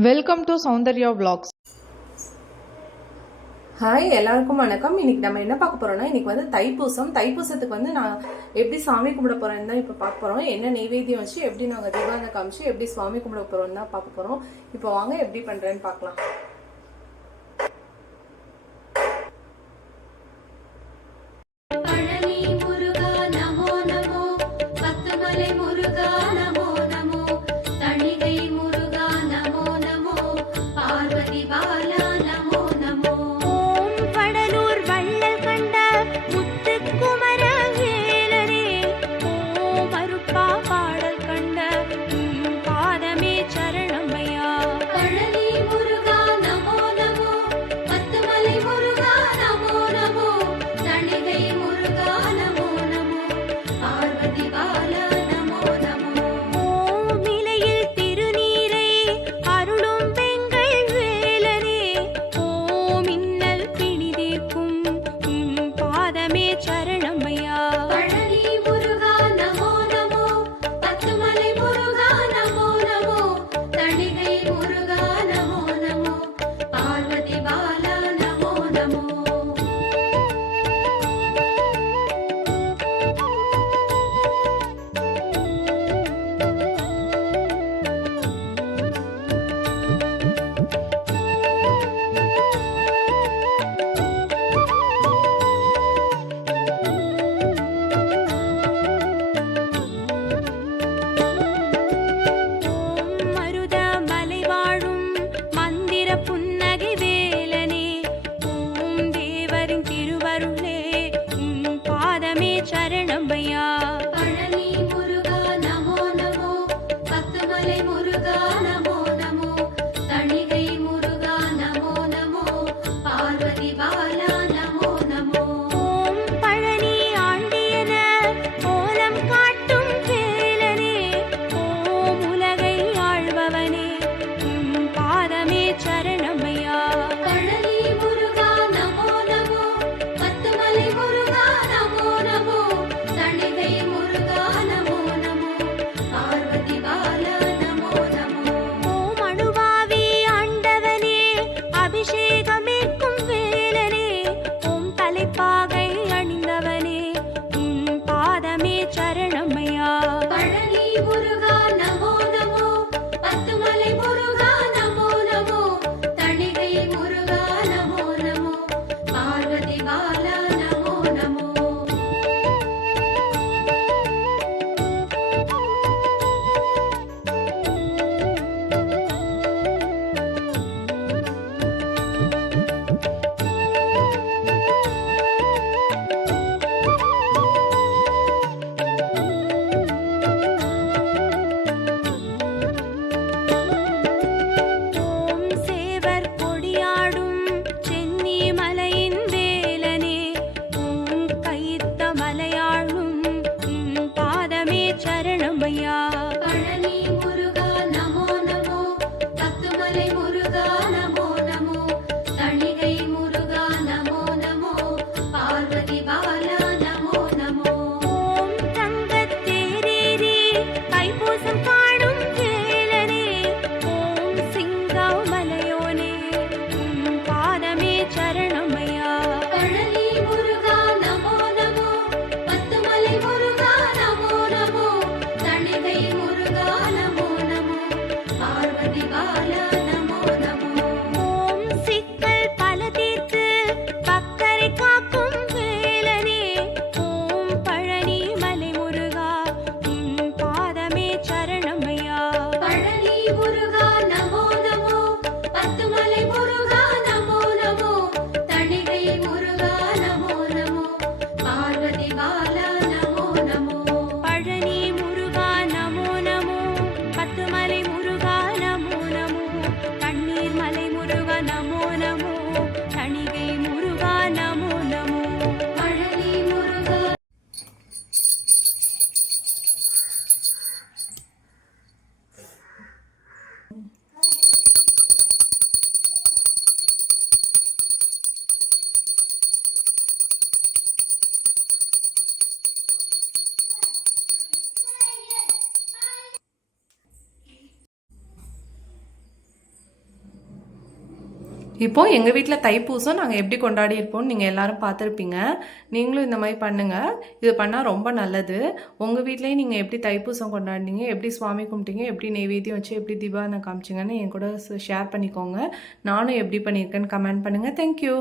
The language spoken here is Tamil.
Welcome to Soundarya vlogs. Hi எல்லாருக்கும் வணக்கம். இன்னைக்கு நம்ம என்ன பார்க்க போறோம்னா இன்னைக்கு வந்து தைப்பூசம். தைப்பூசத்துக்கு வந்து நான் எப்படி சாமி கும்பிட போறேன்னு தான் இப்போ பார்க்க போறோம். என்ன நெய்வேத்தியம் வச்சு எப்படி நாங்கள் தீபாவளி காமிச்சு எப்படி சுவாமி கும்பிட போறோம்னு தான் பார்க்க போறோம். இப்போ வாங்க எப்படி பண்றேன்னு பார்க்கலாம். நமயா பழனி முருகா நமோ நமோ. பத்துமலை முருகா நமோ நமோ. தணிகை முருகா நமோ நமோ. பார்வதி பாலா ನಮ್ಮ இப்போ எங்கள் வீட்டில் தைப்பூசம் நாங்கள் எப்படி கொண்டாடி இருப்போம் நீங்கள் எல்லாரும் பார்த்துருப்பீங்க. நீங்களும் இந்த மாதிரி பண்ணுங்கள் இது பண்ணால் ரொம்ப நல்லது. உங்கள் வீட்லேயும் நீங்கள் எப்படி தைப்பூசம் கொண்டாடினீங்க எப்படி சுவாமி கும்பிட்டீங்க எப்படி நெய்வேத்தியம் வச்சு எப்படி தீபாவளி காமிச்சிங்கன்னு என் கூட ஷேர் பண்ணிக்கோங்க. நானும் எப்படி பண்ணியிருக்கேன்னு கமெண்ட் பண்ணுங்கள் தேங்க்யூ